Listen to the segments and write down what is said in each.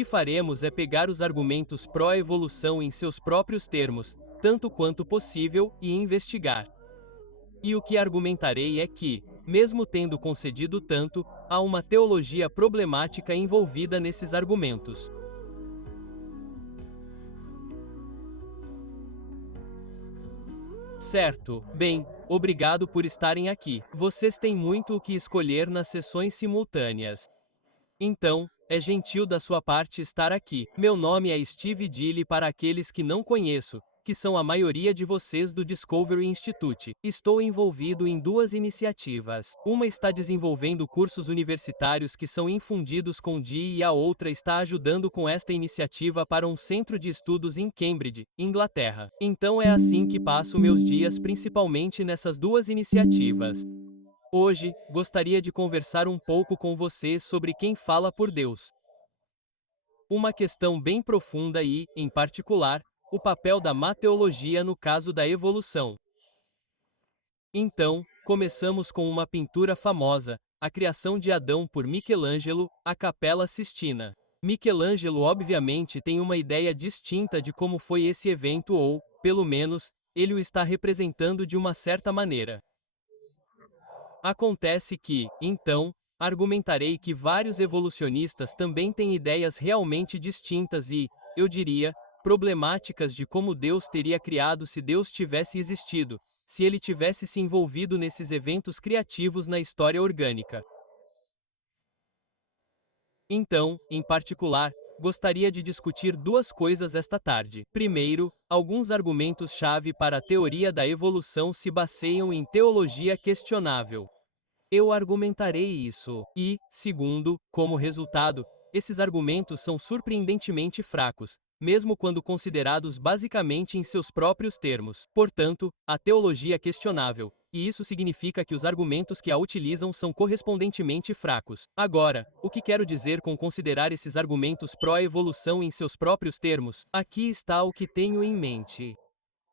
O que faremos é pegar os argumentos pró-evolução em seus próprios termos, tanto quanto possível, e investigar. E o que argumentarei é que, mesmo tendo concedido tanto, há uma teologia problemática envolvida nesses argumentos. Certo, bem, obrigado por estarem aqui. Vocês têm muito o que escolher nas sessões simultâneas. Então, é gentil da sua parte estar aqui. Meu nome é Steve Dilley para aqueles que não conheço, que são a maioria de vocês do Discovery Institute. Estou envolvido em duas iniciativas. Uma está desenvolvendo cursos universitários que são infundidos com DI e a outra está ajudando com esta iniciativa para um centro de estudos em Cambridge, Inglaterra. Então é assim que passo meus dias principalmente nessas duas iniciativas. Hoje, gostaria de conversar um pouco com você sobre quem fala por Deus. Uma questão bem profunda e, em particular, o papel da mateologia no caso da evolução. Então, começamos com uma pintura famosa, a criação de Adão por Michelangelo, a Capela Sistina. Michelangelo obviamente tem uma ideia distinta de como foi esse evento ou, pelo menos, ele o está representando de uma certa maneira. Acontece que, então, argumentarei que vários evolucionistas também têm ideias realmente distintas e, eu diria, problemáticas de como Deus teria criado se Deus tivesse existido, se ele tivesse se envolvido nesses eventos criativos na história orgânica. Então, em particular, gostaria de discutir duas coisas esta tarde. Primeiro, alguns argumentos-chave para a teoria da evolução se baseiam em teologia questionável. Eu argumentarei isso. E, segundo, como resultado, esses argumentos são surpreendentemente fracos, mesmo quando considerados basicamente em seus próprios termos. Portanto, a teologia é questionável, e isso significa que os argumentos que a utilizam são correspondentemente fracos. Agora, o que quero dizer com considerar esses argumentos pró-evolução em seus próprios termos? Aqui está o que tenho em mente.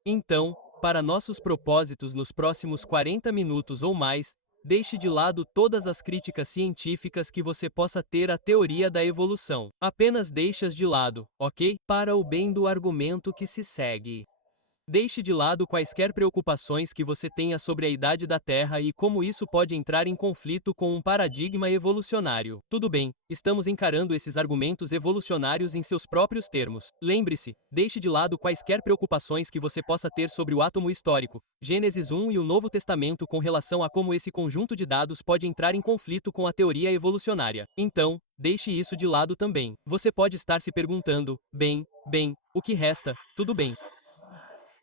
Então, para nossos propósitos nos próximos 40 minutos ou mais, deixe de lado todas as críticas científicas que você possa ter à teoria da evolução. Apenas deixe-as de lado, ok? Para o bem do argumento que se segue. Deixe de lado quaisquer preocupações que você tenha sobre a idade da Terra e como isso pode entrar em conflito com um paradigma evolucionário. Tudo bem, estamos encarando esses argumentos evolucionários em seus próprios termos. Lembre-se, deixe de lado quaisquer preocupações que você possa ter sobre o átomo histórico, Gênesis 1 e o Novo Testamento com relação a como esse conjunto de dados pode entrar em conflito com a teoria evolucionária. Então, deixe isso de lado também. Você pode estar se perguntando, bem, o que resta? Tudo bem.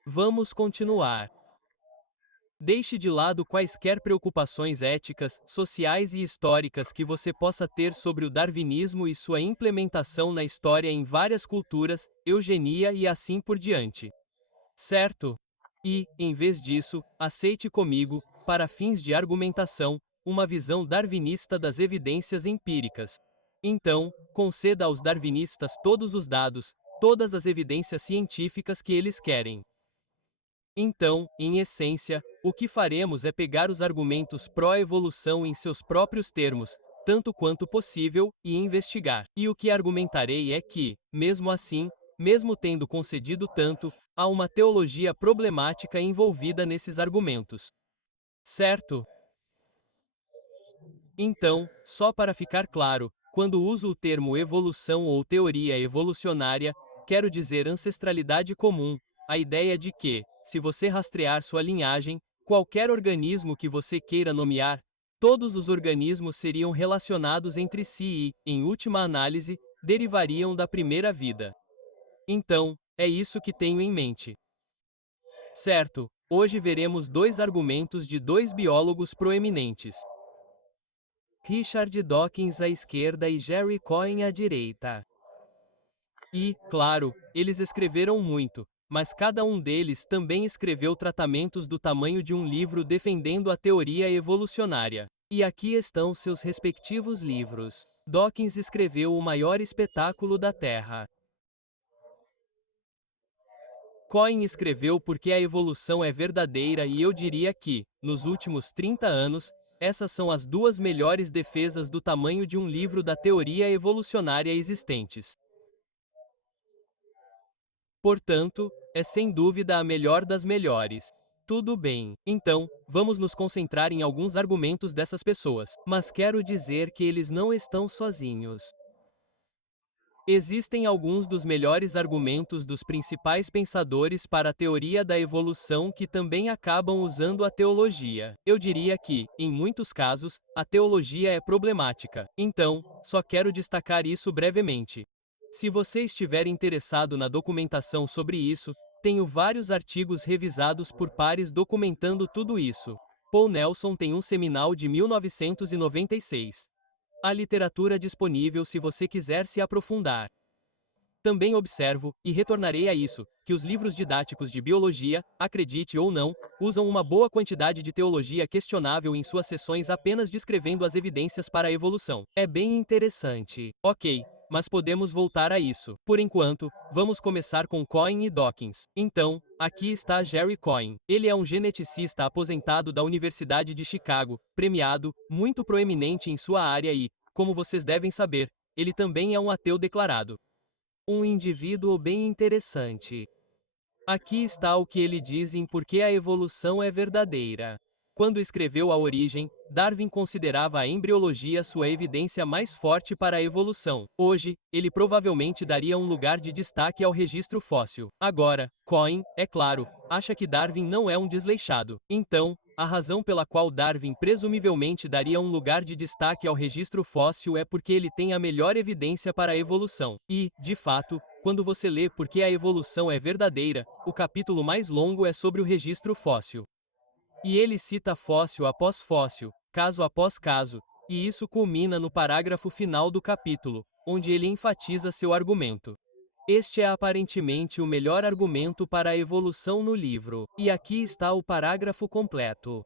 Vamos continuar. Deixe de lado quaisquer preocupações éticas, sociais e históricas que você possa ter sobre o darwinismo e sua implementação na história em várias culturas, eugenia e assim por diante. Certo? E, em vez disso, aceite comigo, para fins de argumentação, uma visão darwinista das evidências empíricas. Então, conceda aos darwinistas todos os dados, todas as evidências científicas que eles querem. Então, em essência, o que faremos é pegar os argumentos pró-evolução em seus próprios termos, tanto quanto possível, e investigar. E o que argumentarei é que, mesmo assim, mesmo tendo concedido tanto, há uma teologia problemática envolvida nesses argumentos. Certo? Então, só para ficar claro, quando uso o termo evolução ou teoria evolucionária, quero dizer ancestralidade comum, a ideia de que, se você rastrear sua linhagem, qualquer organismo que você queira nomear, todos os organismos seriam relacionados entre si e, em última análise, derivariam da primeira vida. Então, é isso que tenho em mente. Certo, hoje veremos dois argumentos de dois biólogos proeminentes. Richard Dawkins à esquerda e Jerry Cohen à direita. E, claro, eles escreveram muito, mas cada um deles também escreveu tratamentos do tamanho de um livro defendendo a teoria evolucionária. E aqui estão seus respectivos livros. Dawkins escreveu O Maior Espetáculo da Terra. Cohen escreveu Porque a Evolução é Verdadeira e eu diria que, nos últimos 30 anos, essas são as duas melhores defesas do tamanho de um livro da teoria evolucionária existentes. Portanto, é sem dúvida a melhor das melhores. Tudo bem, então, vamos nos concentrar em alguns argumentos dessas pessoas. Mas quero dizer que eles não estão sozinhos. Existem alguns dos melhores argumentos dos principais pensadores para a teoria da evolução que também acabam usando a teologia. Eu diria que, em muitos casos, a teologia é problemática. Então, só quero destacar isso brevemente. Se você estiver interessado na documentação sobre isso, tenho vários artigos revisados por pares documentando tudo isso. Paul Nelson tem um seminal de 1996. Há literatura disponível se você quiser se aprofundar. Também observo, e retornarei a isso, que os livros didáticos de biologia, acredite ou não, usam uma boa quantidade de teologia questionável em suas sessões apenas descrevendo as evidências para a evolução. É bem interessante. Ok, mas podemos voltar a isso. Por enquanto, vamos começar com Cohen e Dawkins. Então, aqui está Jerry Cohen. Ele é um geneticista aposentado da Universidade de Chicago, premiado, muito proeminente em sua área e, como vocês devem saber, ele também é um ateu declarado. Um indivíduo bem interessante. Aqui está o que ele diz em Por que a Evolução é Verdadeira. Quando escreveu A Origem, Darwin considerava a embriologia sua evidência mais forte para a evolução. Hoje, ele provavelmente daria um lugar de destaque ao registro fóssil. Agora, Cohen, é claro, acha que Darwin não é um desleixado. Então, a razão pela qual Darwin presumivelmente daria um lugar de destaque ao registro fóssil é porque ele tem a melhor evidência para a evolução. E, de fato, quando você lê Por que a Evolução é Verdadeira, o capítulo mais longo é sobre o registro fóssil. E ele cita fóssil após fóssil, caso após caso, e isso culmina no parágrafo final do capítulo, onde ele enfatiza seu argumento. Este é aparentemente o melhor argumento para a evolução no livro. E aqui está o parágrafo completo.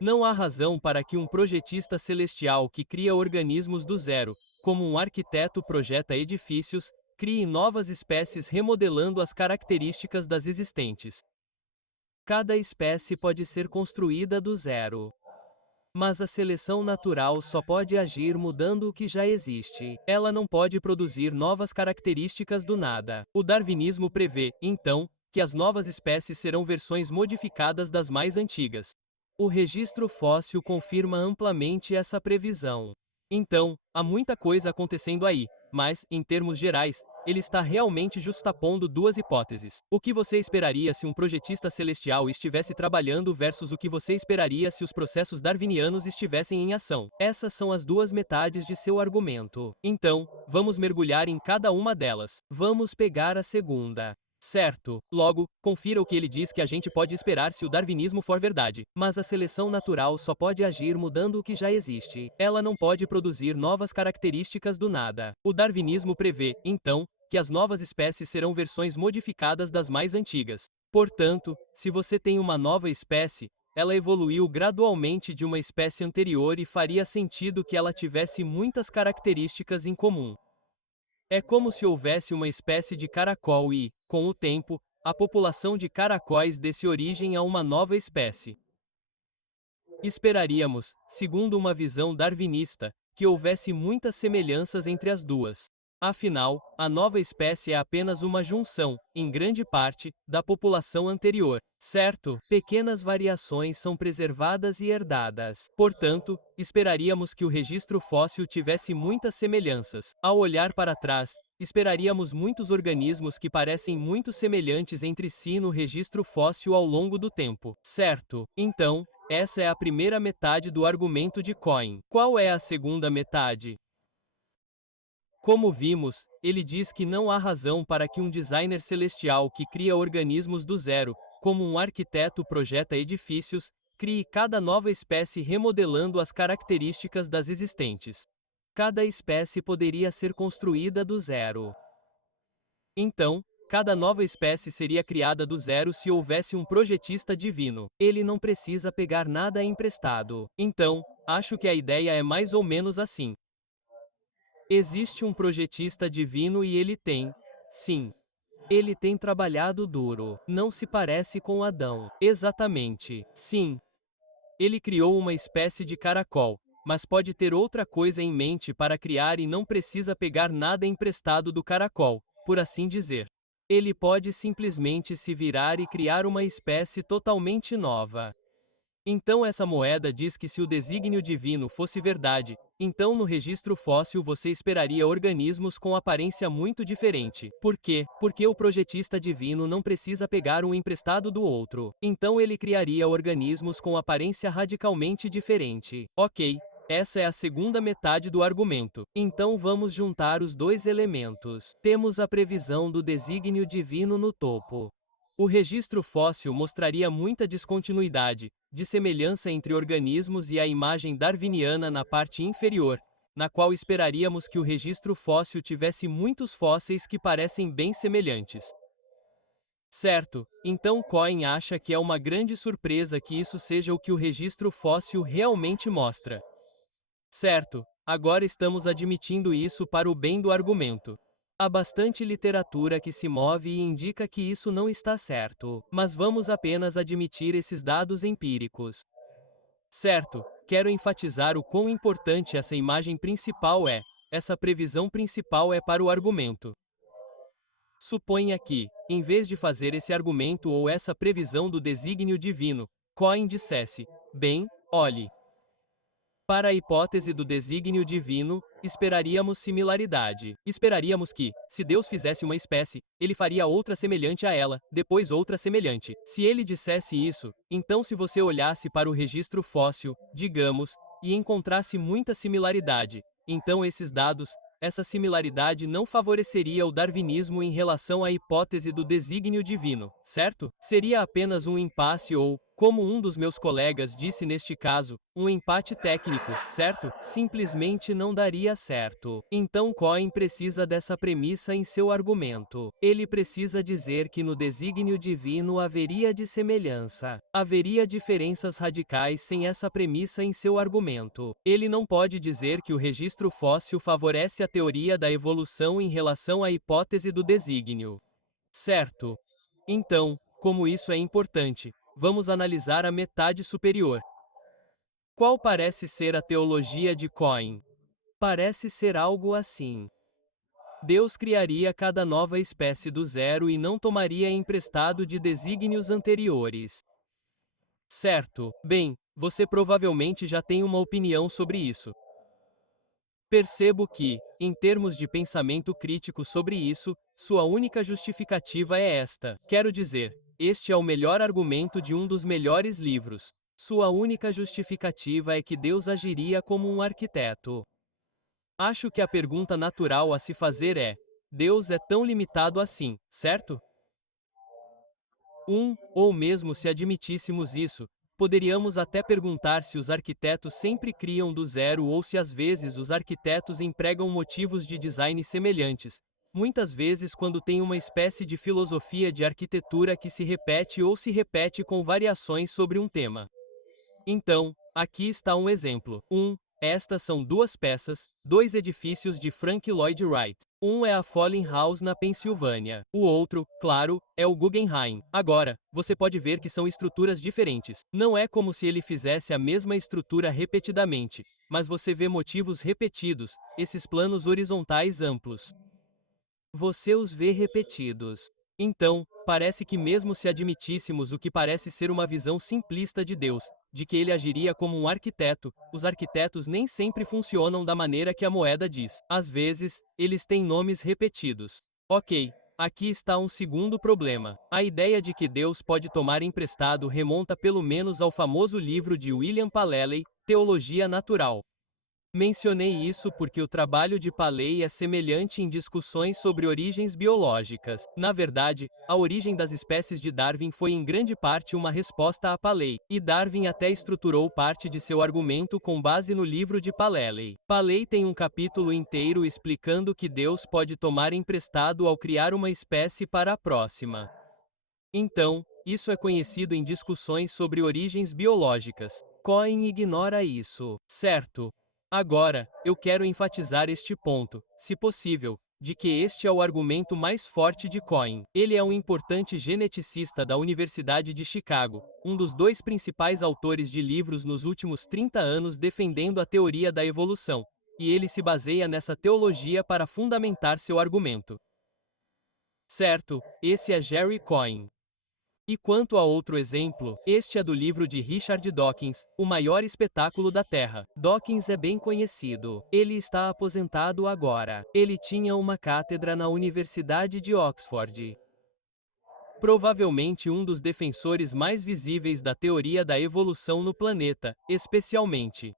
Não há razão para que um projetista celestial que cria organismos do zero, como um arquiteto projeta edifícios, crie novas espécies remodelando as características das existentes. Cada espécie pode ser construída do zero. Mas a seleção natural só pode agir mudando o que já existe. Ela não pode produzir novas características do nada. O darwinismo prevê, então, que as novas espécies serão versões modificadas das mais antigas. O registro fóssil confirma amplamente essa previsão. Então, há muita coisa acontecendo aí, mas, em termos gerais, ele está realmente justapondo duas hipóteses. O que você esperaria se um projetista celestial estivesse trabalhando versus o que você esperaria se os processos darwinianos estivessem em ação. Essas são as duas metades de seu argumento. Então, vamos mergulhar em cada uma delas. Vamos pegar a segunda. Certo. Logo, confira o que ele diz que a gente pode esperar se o darwinismo for verdade. Mas a seleção natural só pode agir mudando o que já existe. Ela não pode produzir novas características do nada. O darwinismo prevê, então, que as novas espécies serão versões modificadas das mais antigas. Portanto, se você tem uma nova espécie, ela evoluiu gradualmente de uma espécie anterior e faria sentido que ela tivesse muitas características em comum. É como se houvesse uma espécie de caracol e, com o tempo, a população de caracóis desse origem a uma nova espécie. Esperaríamos, segundo uma visão darwinista, que houvesse muitas semelhanças entre as duas. Afinal, a nova espécie é apenas uma junção, em grande parte, da população anterior. Certo, pequenas variações são preservadas e herdadas. Portanto, esperaríamos que o registro fóssil tivesse muitas semelhanças. Ao olhar para trás, esperaríamos muitos organismos que parecem muito semelhantes entre si no registro fóssil ao longo do tempo. Certo, então, essa é a primeira metade do argumento de Cohen. Qual é a segunda metade? Como vimos, ele diz que não há razão para que um designer celestial que cria organismos do zero, como um arquiteto projeta edifícios, crie cada nova espécie remodelando as características das existentes. Cada espécie poderia ser construída do zero. Então, cada nova espécie seria criada do zero se houvesse um projetista divino. Ele não precisa pegar nada emprestado. Então, acho que a ideia é mais ou menos assim. Existe um projetista divino e ele tem, sim. Ele tem trabalhado duro. Não se parece com Adão. Exatamente. Sim. Ele criou uma espécie de caracol, mas pode ter outra coisa em mente para criar e não precisa pegar nada emprestado do caracol. por assim dizer. Ele pode simplesmente se virar e criar uma espécie totalmente nova. Então essa moeda diz que se o desígnio divino fosse verdade, então no registro fóssil você esperaria organismos com aparência muito diferente. Por quê? Porque o projetista divino não precisa pegar um emprestado do outro. Então ele criaria organismos com aparência radicalmente diferente. Ok. Essa é a segunda metade do argumento. Então vamos juntar os dois elementos. Temos a previsão do desígnio divino no topo. O registro fóssil mostraria muita descontinuidade, de semelhança entre organismos e a imagem darwiniana na parte inferior, na qual esperaríamos que o registro fóssil tivesse muitos fósseis que parecem bem semelhantes. Certo, então Cohen acha que é uma grande surpresa que isso seja o que o registro fóssil realmente mostra. Certo, agora estamos admitindo isso para o bem do argumento. Há bastante literatura que se move e indica que isso não está certo, mas vamos apenas admitir esses dados empíricos. Certo, quero enfatizar o quão importante essa imagem principal é. Essa previsão principal é para o argumento. Suponha que, em vez de fazer esse argumento ou essa previsão do desígnio divino, Cohen dissesse: bem, olhe. Para a hipótese do desígnio divino, esperaríamos similaridade. Esperaríamos que, se Deus fizesse uma espécie, ele faria outra semelhante a ela, depois outra semelhante. Se ele dissesse isso, então se você olhasse para o registro fóssil, digamos, e encontrasse muita similaridade, então esses dados, essa similaridade não favoreceria o darwinismo em relação à hipótese do desígnio divino, certo? Seria apenas um impasse ou, como um dos meus colegas disse neste caso, um empate técnico, certo? Simplesmente não daria certo. Então Cohen precisa dessa premissa em seu argumento. Ele precisa dizer que no desígnio divino haveria dissemelhança. Haveria diferenças radicais sem essa premissa em seu argumento. Ele não pode dizer que o registro fóssil favorece a teoria da evolução em relação à hipótese do desígnio. Certo. Então, como isso é importante, vamos analisar a metade superior. Qual parece ser a teologia de Cohen? Parece ser algo assim. Deus criaria cada nova espécie do zero e não tomaria emprestado de desígnios anteriores. Certo. Bem, você provavelmente já tem uma opinião sobre isso. Percebo que, em termos de pensamento crítico sobre isso, sua única justificativa é esta. Quero dizer, este é o melhor argumento de um dos melhores livros. Sua única justificativa é que Deus agiria como um arquiteto. Acho que a pergunta natural a se fazer é: Deus é tão limitado assim, certo? Ou mesmo se admitíssemos isso, poderíamos até perguntar se os arquitetos sempre criam do zero ou se às vezes os arquitetos empregam motivos de design semelhantes, muitas vezes quando tem uma espécie de filosofia de arquitetura que se repete ou se repete com variações sobre um tema. Então, aqui está um exemplo. Estas são duas peças, dois edifícios de Frank Lloyd Wright. Um é a Follen House na Pensilvânia. O outro, claro, é o Guggenheim. Agora, você pode ver que são estruturas diferentes. Não é como se ele fizesse a mesma estrutura repetidamente, mas você vê motivos repetidos, esses planos horizontais amplos. Você os vê repetidos. Então, parece que mesmo se admitíssemos o que parece ser uma visão simplista de Deus, de que ele agiria como um arquiteto, os arquitetos nem sempre funcionam da maneira que a moeda diz. Às vezes, eles têm nomes repetidos. Ok, aqui está um segundo problema. A ideia de que Deus pode tomar emprestado remonta pelo menos ao famoso livro de William Paley, Teologia Natural. Mencionei isso porque o trabalho de Paley é semelhante em discussões sobre origens biológicas. Na verdade, a origem das espécies de Darwin foi em grande parte uma resposta a Paley, e Darwin até estruturou parte de seu argumento com base no livro de Paley. Paley tem um capítulo inteiro explicando que Deus pode tomar emprestado ao criar uma espécie para a próxima. Então, isso é conhecido em discussões sobre origens biológicas. Cohen ignora isso, certo? Agora, eu quero enfatizar este ponto, se possível, de que este é o argumento mais forte de Cohen. Ele é um importante geneticista da Universidade de Chicago, um dos dois principais autores de livros nos últimos 30 anos defendendo a teoria da evolução, e ele se baseia nessa teologia para fundamentar seu argumento. Certo, esse é Jerry Coyne. E quanto a outro exemplo, este é do livro de Richard Dawkins, O Maior Espetáculo da Terra. Dawkins é bem conhecido. Ele está aposentado agora. Ele tinha uma cátedra na Universidade de Oxford. Provavelmente um dos defensores mais visíveis da teoria da evolução no planeta, especialmente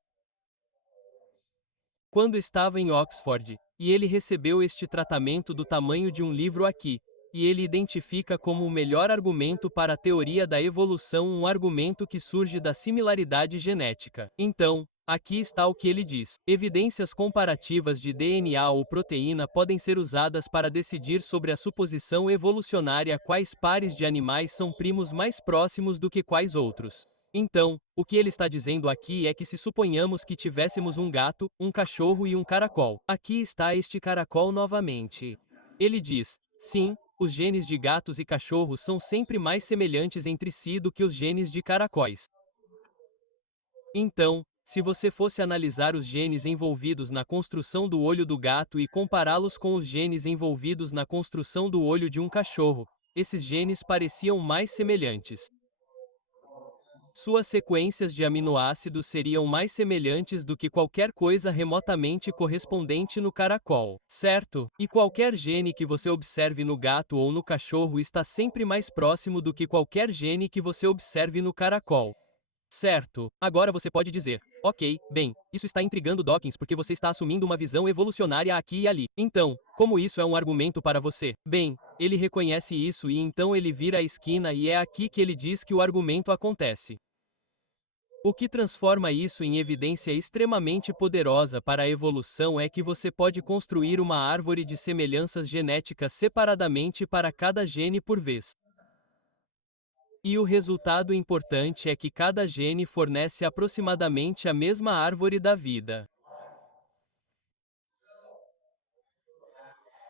quando estava em Oxford, e ele recebeu este tratamento do tamanho de um livro aqui, e ele identifica como o melhor argumento para a teoria da evolução um argumento que surge da similaridade genética. Então, aqui está o que ele diz. Evidências comparativas de DNA ou proteína podem ser usadas para decidir sobre a suposição evolucionária quais pares de animais são primos mais próximos do que quais outros. Então, o que ele está dizendo aqui é que se suponhamos que tivéssemos um gato, um cachorro e um caracol. Aqui está este caracol novamente. Ele diz: sim, os genes de gatos e cachorros são sempre mais semelhantes entre si do que os genes de caracóis. Então, se você fosse analisar os genes envolvidos na construção do olho do gato e compará-los com os genes envolvidos na construção do olho de um cachorro, esses genes pareciam mais semelhantes. Suas sequências de aminoácidos seriam mais semelhantes do que qualquer coisa remotamente correspondente no caracol, certo? E qualquer gene que você observe no gato ou no cachorro está sempre mais próximo do que qualquer gene que você observe no caracol. Certo. Agora você pode dizer: ok, bem, isso está intrigando Dawkins porque você está assumindo uma visão evolucionária aqui e ali. Então, como isso é um argumento para você? Bem, ele reconhece isso e então ele vira a esquina e é aqui que ele diz que o argumento acontece. O que transforma isso em evidência extremamente poderosa para a evolução é que você pode construir uma árvore de semelhanças genéticas separadamente para cada gene por vez. E o resultado importante é que cada gene fornece aproximadamente a mesma árvore da vida.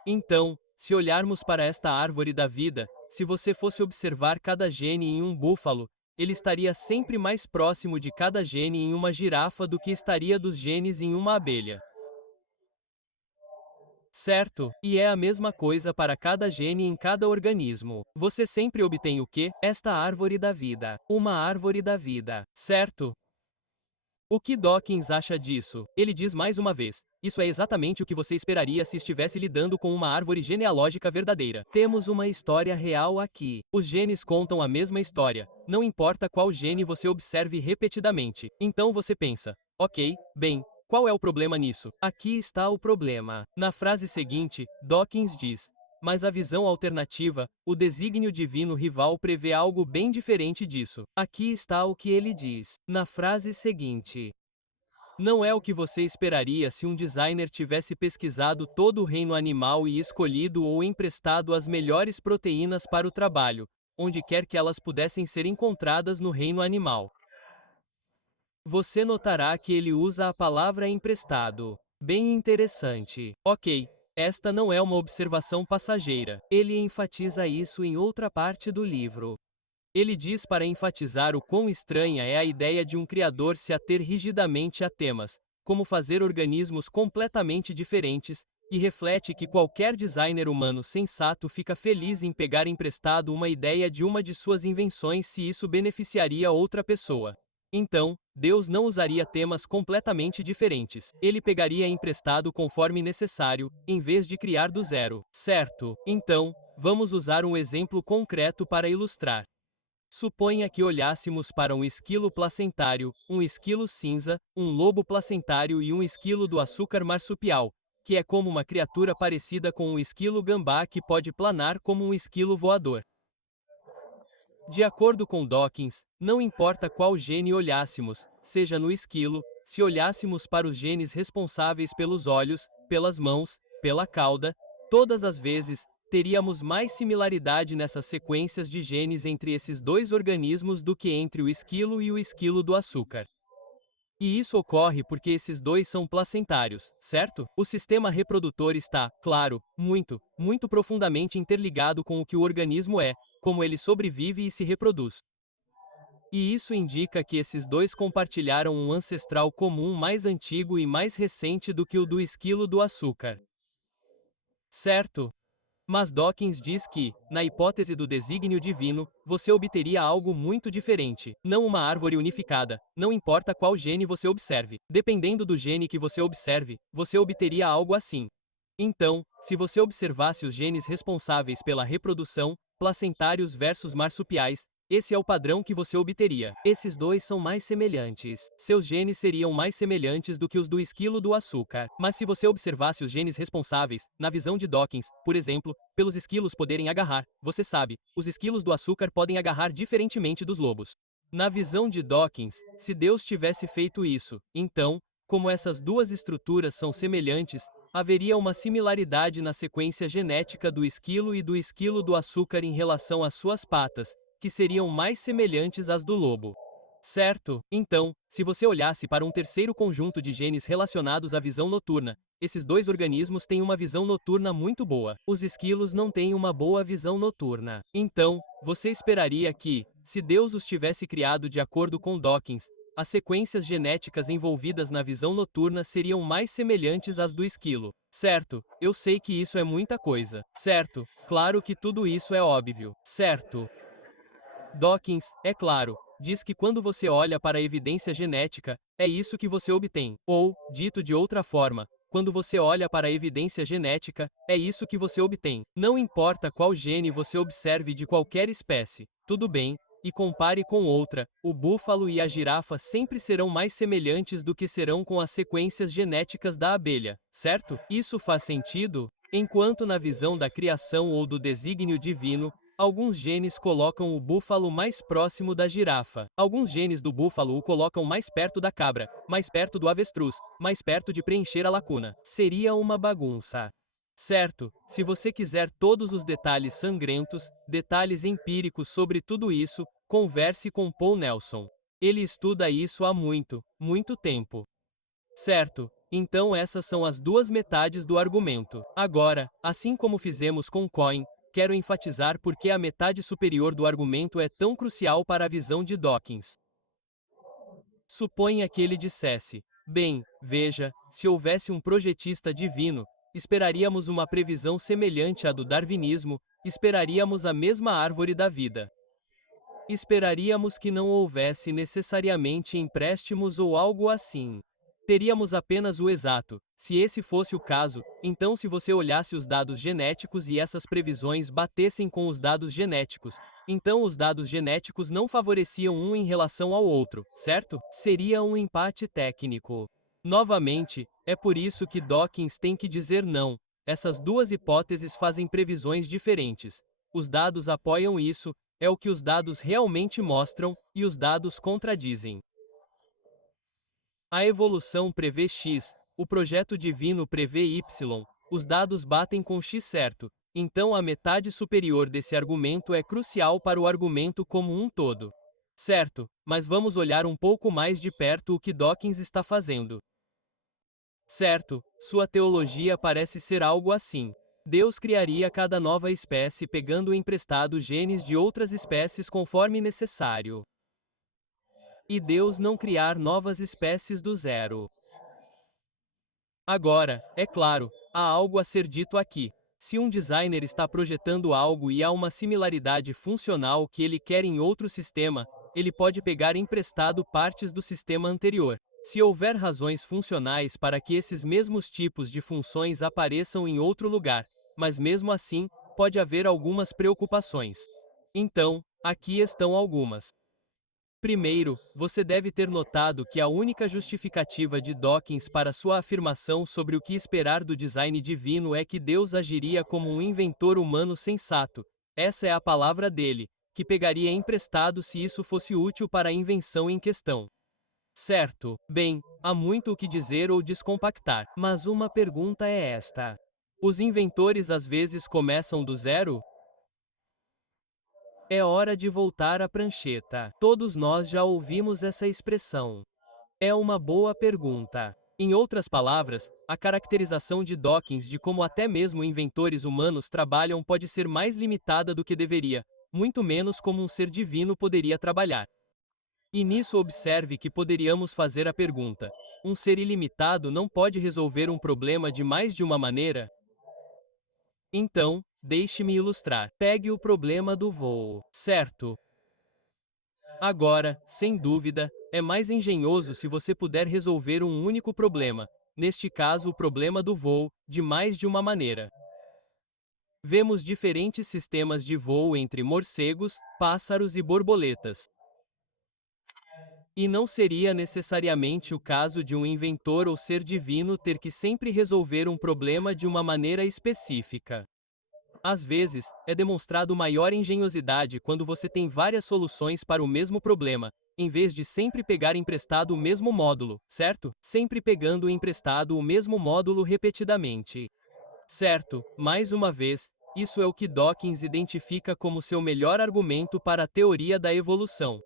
Então, se olharmos para esta árvore da vida, se você fosse observar cada gene em um búfalo, ele estaria sempre mais próximo de cada gene em uma girafa do que estaria dos genes em uma abelha. Certo, e é a mesma coisa para cada gene em cada organismo. Você sempre obtém o quê? Esta árvore da vida. Uma árvore da vida, certo? O que Dawkins acha disso? Ele diz mais uma vez: isso é exatamente o que você esperaria se estivesse lidando com uma árvore genealógica verdadeira. Temos uma história real aqui. Os genes contam a mesma história, não importa qual gene você observe repetidamente. Então você pensa: ok, bem, qual é o problema nisso? Aqui está o problema. Na frase seguinte, Dawkins diz: mas a visão alternativa, o desígnio divino rival prevê algo bem diferente disso. Aqui está o que ele diz, na frase seguinte. Não é o que você esperaria se um designer tivesse pesquisado todo o reino animal e escolhido ou emprestado as melhores proteínas para o trabalho, onde quer que elas pudessem ser encontradas no reino animal. Você notará que ele usa a palavra emprestado. Bem interessante. Ok. Esta não é uma observação passageira. Ele enfatiza isso em outra parte do livro. Ele diz para enfatizar o quão estranha é a ideia de um criador se ater rigidamente a temas, como fazer organismos completamente diferentes, e reflete que qualquer designer humano sensato fica feliz em pegar emprestado uma ideia de uma de suas invenções se isso beneficiaria outra pessoa. Então, Deus não usaria temas completamente diferentes. Ele pegaria emprestado conforme necessário, em vez de criar do zero. Certo? Então, vamos usar um exemplo concreto para ilustrar. Suponha que olhássemos para um esquilo placentário, um esquilo cinza, um lobo placentário e um esquilo do açúcar marsupial, que é como uma criatura parecida com um esquilo gambá que pode planar como um esquilo voador. De acordo com Dawkins, não importa qual gene olhássemos, seja no esquilo, se olhássemos para os genes responsáveis pelos olhos, pelas mãos, pela cauda, todas as vezes, teríamos mais similaridade nessas sequências de genes entre esses dois organismos do que entre o esquilo e o esquilo do açúcar. E isso ocorre porque esses dois são placentários, certo? O sistema reprodutor está, claro, muito profundamente interligado com o que o organismo é, como ele sobrevive e se reproduz. E isso indica que esses dois compartilharam um ancestral comum mais antigo e mais recente do que o do esquilo do açúcar. Certo? Mas Dawkins diz que, na hipótese do desígnio divino, você obteria algo muito diferente, não uma árvore unificada, não importa qual gene você observe. Dependendo do gene que você observe, você obteria algo assim. Então, se você observasse os genes responsáveis pela reprodução, placentários versus marsupiais, esse é o padrão que você obteria. Esses dois são mais semelhantes. Seus genes seriam mais semelhantes do que os do esquilo do açúcar. Mas se você observasse os genes responsáveis, na visão de Dawkins, por exemplo, pelos esquilos poderem agarrar, você sabe, os esquilos do açúcar podem agarrar diferentemente dos lobos. Na visão de Dawkins, se Deus tivesse feito isso, então, como essas duas estruturas são semelhantes, haveria uma similaridade na sequência genética do esquilo e do esquilo do açúcar em relação às suas patas, que seriam mais semelhantes às do lobo. Certo? Então, se você olhasse para um terceiro conjunto de genes relacionados à visão noturna, esses dois organismos têm uma visão noturna muito boa. Os esquilos não têm uma boa visão noturna. Então, você esperaria que, se Deus os tivesse criado de acordo com Dawkins, as sequências genéticas envolvidas na visão noturna seriam mais semelhantes às do esquilo. Certo, eu sei que isso é muita coisa. Certo, claro que tudo isso é óbvio. Certo. Dawkins, é claro, diz que quando você olha para a evidência genética, é isso que você obtém. Ou, dito de outra forma, quando você olha para a evidência genética, é isso que você obtém. Não importa qual gene você observe de qualquer espécie, tudo bem, e compare com outra, o búfalo e a girafa sempre serão mais semelhantes do que serão com as sequências genéticas da abelha, certo? Isso faz sentido? Enquanto na visão da criação ou do desígnio divino, alguns genes colocam o búfalo mais próximo da girafa. Alguns genes do búfalo o colocam mais perto da cabra, mais perto do avestruz, mais perto de preencher a lacuna. Seria uma bagunça. Certo, se você quiser todos os detalhes sangrentos, detalhes empíricos sobre tudo isso, converse com Paul Nelson. Ele estuda isso há muito, muito tempo. Certo, então essas são as duas metades do argumento. Agora, assim como fizemos com Cohen, quero enfatizar por que a metade superior do argumento é tão crucial para a visão de Dawkins. Suponha que ele dissesse: bem, veja, se houvesse um projetista divino, esperaríamos uma previsão semelhante à do darwinismo, esperaríamos a mesma árvore da vida. Esperaríamos que não houvesse necessariamente empréstimos ou algo assim. Teríamos apenas o exato. Se esse fosse o caso, então se você olhasse os dados genéticos e essas previsões batessem com os dados genéticos, então os dados genéticos não favoreciam um em relação ao outro, certo? Seria um empate técnico. Novamente, é por isso que Dawkins tem que dizer não. Essas duas hipóteses fazem previsões diferentes. Os dados apoiam isso, é o que os dados realmente mostram, e os dados contradizem. A evolução prevê X, o projeto divino prevê Y, os dados batem com X certo, então a metade superior desse argumento é crucial para o argumento como um todo. Certo, mas vamos olhar um pouco mais de perto o que Dawkins está fazendo. Certo, sua teologia parece ser algo assim. Deus criaria cada nova espécie pegando emprestado genes de outras espécies conforme necessário. E Deus não criar novas espécies do zero. Agora, é claro, há algo a ser dito aqui. Se um designer está projetando algo e há uma similaridade funcional que ele quer em outro sistema, ele pode pegar emprestado partes do sistema anterior. Se houver razões funcionais para que esses mesmos tipos de funções apareçam em outro lugar, mas mesmo assim, pode haver algumas preocupações. Então, aqui estão algumas. Primeiro, você deve ter notado que a única justificativa de Dawkins para sua afirmação sobre o que esperar do design divino é que Deus agiria como um inventor humano sensato. Essa é a palavra dele, que pegaria emprestado se isso fosse útil para a invenção em questão. Certo, bem, há muito o que dizer ou descompactar, mas uma pergunta é esta: os inventores às vezes começam do zero? É hora de voltar à prancheta. Todos nós já ouvimos essa expressão. É uma boa pergunta. Em outras palavras, a caracterização de Dawkins de como até mesmo inventores humanos trabalham pode ser mais limitada do que deveria, muito menos como um ser divino poderia trabalhar. E nisso observe que poderíamos fazer a pergunta: um ser ilimitado não pode resolver um problema de mais de uma maneira? Então, Deixe-me ilustrar. Pegue o problema do voo, certo? Agora, sem dúvida, é mais engenhoso se você puder resolver um único problema, neste caso o problema do voo, de mais de uma maneira. Vemos diferentes sistemas de voo entre morcegos, pássaros e borboletas. E não seria necessariamente o caso de um inventor ou ser divino ter que sempre resolver um problema de uma maneira específica. Às vezes, é demonstrado maior engenhosidade quando você tem várias soluções para o mesmo problema, em vez de sempre pegar emprestado o mesmo módulo, certo? Sempre pegando emprestado o mesmo módulo repetidamente. Certo, mais uma vez, isso é o que Dawkins identifica como seu melhor argumento para a teoria da evolução.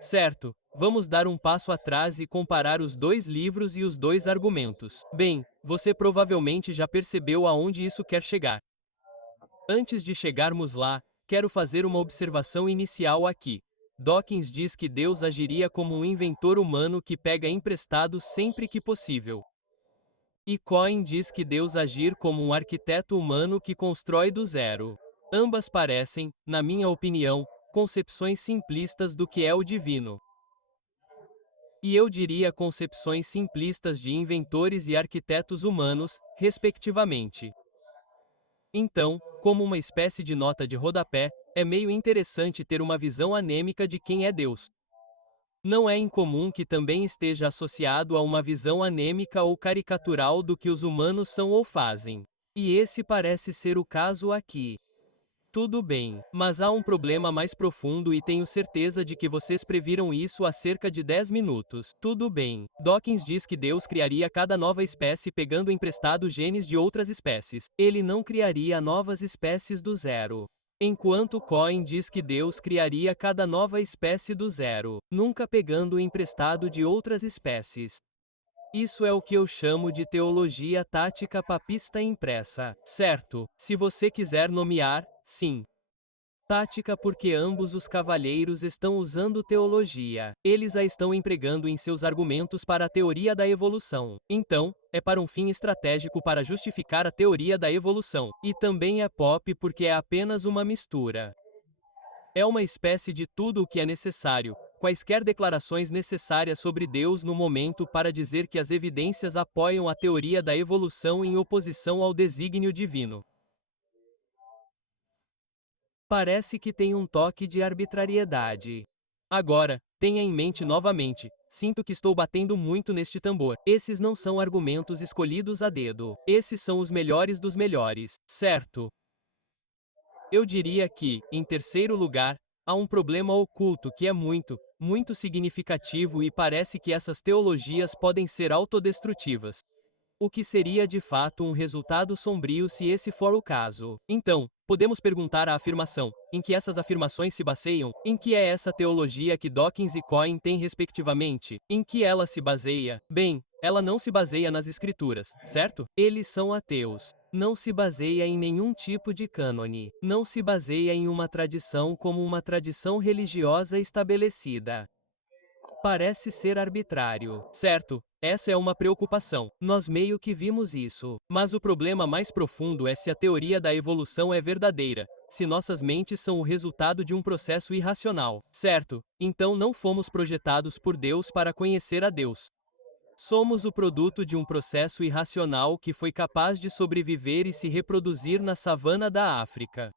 Certo, vamos dar um passo atrás e comparar os dois livros e os dois argumentos. Bem, você provavelmente já percebeu aonde isso quer chegar. Antes de chegarmos lá, quero fazer uma observação inicial aqui. Dawkins diz que Deus agiria como um inventor humano que pega emprestado sempre que possível. E Cohen diz que Deus agir como um arquiteto humano que constrói do zero. Ambas parecem, na minha opinião, concepções simplistas do que é o divino. E eu diria concepções simplistas de inventores e arquitetos humanos, respectivamente. Então, como uma espécie de nota de rodapé, é meio interessante ter uma visão anêmica de quem é Deus. Não é incomum que também esteja associado a uma visão anêmica ou caricatural do que os humanos são ou fazem. E esse parece ser o caso aqui. Tudo bem, mas há um problema mais profundo e tenho certeza de que vocês previram isso há cerca de 10 minutos. Tudo bem. Dawkins diz que Deus criaria cada nova espécie pegando emprestado genes de outras espécies. Ele não criaria novas espécies do zero. Enquanto Cohen diz que Deus criaria cada nova espécie do zero, nunca pegando emprestado de outras espécies. Isso é o que eu chamo de teologia tática papista impressa, certo? Se você quiser nomear, sim. Tática porque ambos os cavalheiros estão usando teologia. Eles a estão empregando em seus argumentos para a teoria da evolução. Então, é para um fim estratégico para justificar a teoria da evolução. E também é pop porque é apenas uma mistura. É uma espécie de tudo o que é necessário, quaisquer declarações necessárias sobre Deus no momento para dizer que as evidências apoiam a teoria da evolução em oposição ao desígnio divino. Parece que tem um toque de arbitrariedade. Agora, tenha em mente novamente, sinto que estou batendo muito neste tambor. Esses não são argumentos escolhidos a dedo. Esses são os melhores dos melhores, certo? Eu diria que, em terceiro lugar, há um problema oculto que é muito, muito significativo e parece que essas teologias podem ser autodestrutivas. O que seria de fato um resultado sombrio se esse for o caso. Então, podemos perguntar a afirmação, em que essas afirmações se baseiam, em que é essa teologia que Dawkins e Cohen têm respectivamente, em que ela se baseia? Bem, ela não se baseia nas escrituras, certo? Eles são ateus. Não se baseia em nenhum tipo de cânone. Não se baseia em uma tradição como uma tradição religiosa estabelecida. Parece ser arbitrário, certo? Essa é uma preocupação. Nós meio que vimos isso. Mas o problema mais profundo é se a teoria da evolução é verdadeira, se nossas mentes são o resultado de um processo irracional, certo? Então não fomos projetados por Deus para conhecer a Deus. Somos o produto de um processo irracional que foi capaz de sobreviver e se reproduzir na savana da África.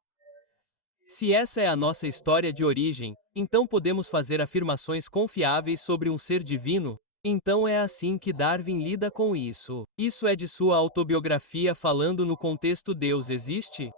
Se essa é a nossa história de origem, então podemos fazer afirmações confiáveis sobre um ser divino? Então é assim que Darwin lida com isso. Isso é de sua autobiografia falando no contexto Deus existe?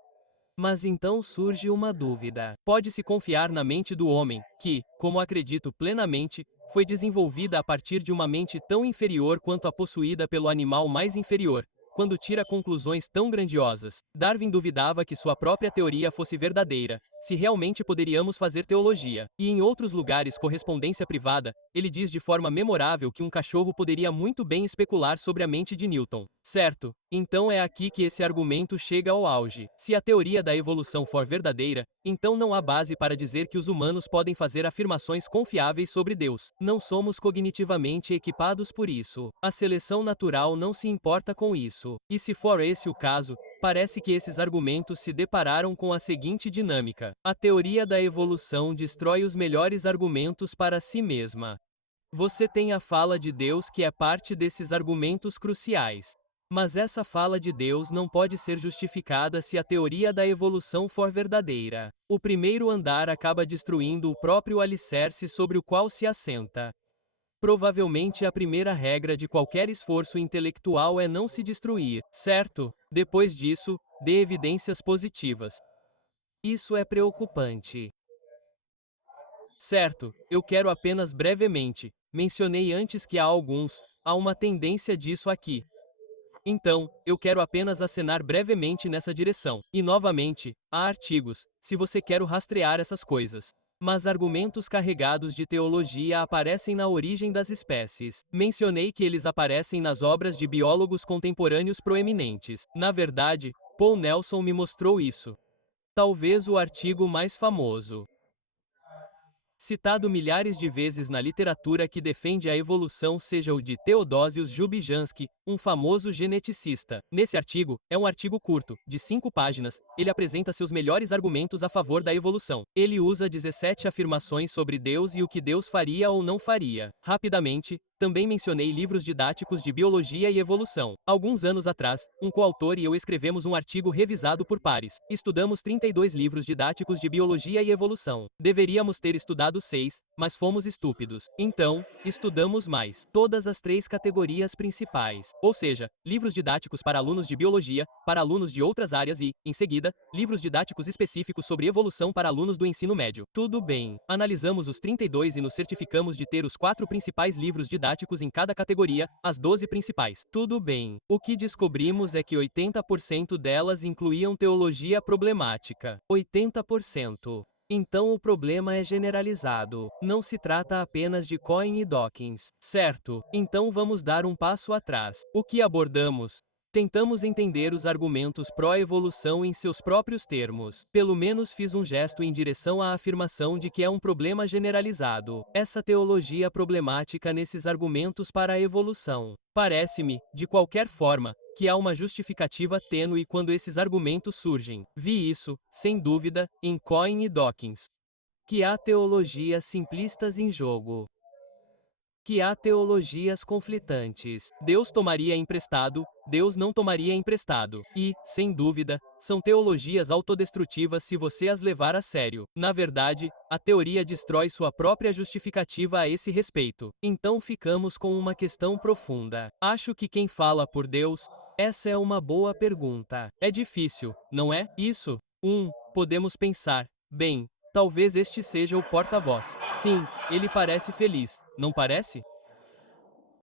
Mas então surge uma dúvida. Pode-se confiar na mente do homem, que, como acredito plenamente, foi desenvolvida a partir de uma mente tão inferior quanto a possuída pelo animal mais inferior, quando tira conclusões tão grandiosas. Darwin duvidava que sua própria teoria fosse verdadeira, se realmente poderíamos fazer teologia. E em outros lugares correspondência privada, ele diz de forma memorável que um cachorro poderia muito bem especular sobre a mente de Newton. Certo? Então é aqui que esse argumento chega ao auge. Se a teoria da evolução for verdadeira, então não há base para dizer que os humanos podem fazer afirmações confiáveis sobre Deus. Não somos cognitivamente equipados por isso. A seleção natural não se importa com isso. fato. E se for esse o caso, parece que esses argumentos se depararam com a seguinte dinâmica: a teoria da evolução destrói os melhores argumentos para si mesma. Você tem a fala de Deus que é parte desses argumentos cruciais. Mas essa fala de Deus não pode ser justificada se a teoria da evolução for verdadeira. O primeiro andar acaba destruindo o próprio alicerce sobre o qual se assenta. Provavelmente a primeira regra de qualquer esforço intelectual é não se destruir, certo? Depois disso, dê evidências positivas. Isso é preocupante. Certo, eu quero apenas brevemente. Mencionei antes que há uma tendência disso aqui. Então, eu quero apenas acenar brevemente nessa direção. E novamente, há artigos, se você quer rastrear essas coisas. Mas argumentos carregados de teologia aparecem na origem das espécies. Mencionei que eles aparecem nas obras de biólogos contemporâneos proeminentes. Na verdade, Paul Nelson me mostrou isso. Talvez o artigo mais famoso, citado milhares de vezes na literatura que defende a evolução, seja o de Theodosius Jubijansky, um famoso geneticista. Nesse artigo, é um artigo curto, de 5 páginas, ele apresenta seus melhores argumentos a favor da evolução. Ele usa 17 afirmações sobre Deus e o que Deus faria ou não faria. Rapidamente, também mencionei livros didáticos de biologia e evolução. Alguns anos atrás, um coautor e eu escrevemos um artigo revisado por pares. Estudamos 32 livros didáticos de biologia e evolução. Deveríamos ter estudado 6, mas fomos estúpidos. Então, estudamos mais. Todas as 3 categorias principais. Ou seja, livros didáticos para alunos de biologia, para alunos de outras áreas e, em seguida, livros didáticos específicos sobre evolução para alunos do ensino médio. Tudo bem. Analisamos os 32 e nos certificamos de ter os 4 principais livros didáticos em cada categoria, as 12 principais. Tudo bem. O que descobrimos é que 80% delas incluíam teologia problemática. 80%. Então o problema é generalizado. Não se trata apenas de Cohen e Dawkins. Certo. Então vamos dar um passo atrás. O que abordamos? Tentamos entender os argumentos pró-evolução em seus próprios termos. Pelo menos fiz um gesto em direção à afirmação de que é um problema generalizado. Essa teologia problemática nesses argumentos para a evolução. Parece-me, de qualquer forma, que há uma justificativa tênue quando esses argumentos surgem. Vi isso, sem dúvida, em Cohen e Dawkins. Que há teologias simplistas em jogo. Que há teologias conflitantes. Deus tomaria emprestado, Deus não tomaria emprestado. E, sem dúvida, são teologias autodestrutivas se você as levar a sério. Na verdade, a teoria destrói sua própria justificativa a esse respeito. Então ficamos com uma questão profunda. Acho que quem fala por Deus? Essa é uma boa pergunta. É difícil, não é? Isso. Podemos pensar, bem, talvez este seja o porta-voz. Sim, ele parece feliz, não parece?